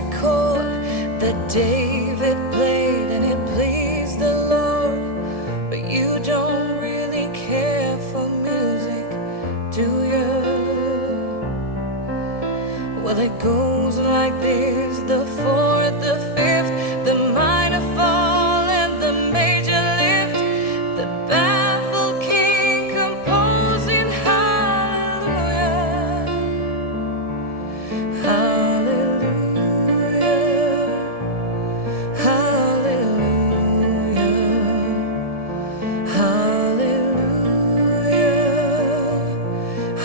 favorite chord that David played and it pleased the Lord. But you don't really care for music, do you? Well, it goes like this: the fourth, the fifth, the minor fall and the major lift, the baffled king composing hallelujah, hallelujah, hallelujah,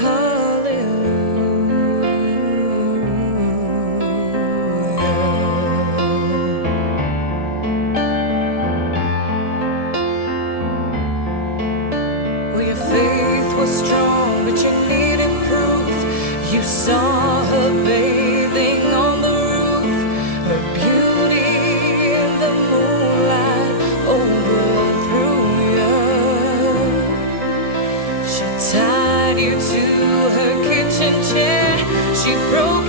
hallelujah, Well, your faith was strong, but you needed proof. You saw her bathing on the roof, her beauty in the moonlight overthrew you. She tied you to her kitchen chair, she broke